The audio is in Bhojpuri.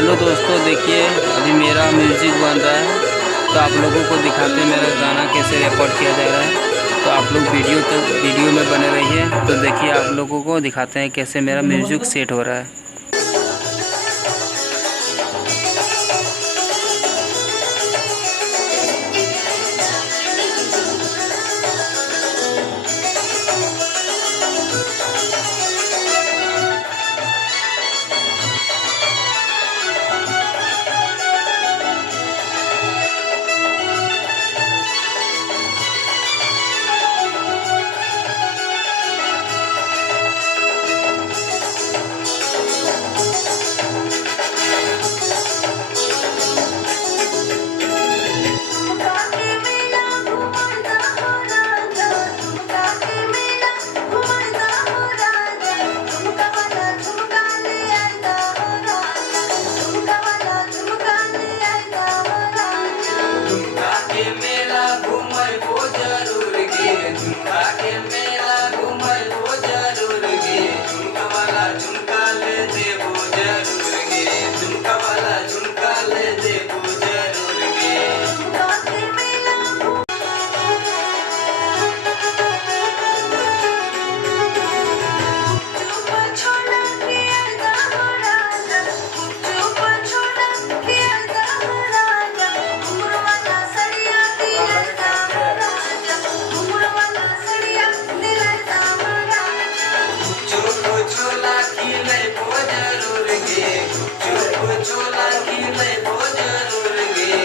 हेलो दोस्तों, देखिए अभी मेरा म्यूज़िक बन रहा है तो आप लोगों को दिखाते हैं मेरा गाना कैसे रिकॉर्ड किया जा रहा है। तो आप लोग वीडियो में बने रहिए। तो देखिए आप लोगों को दिखाते हैं कैसे मेरा म्यूज़िक सेट हो रहा है। छोला की ले वो जरूर गे,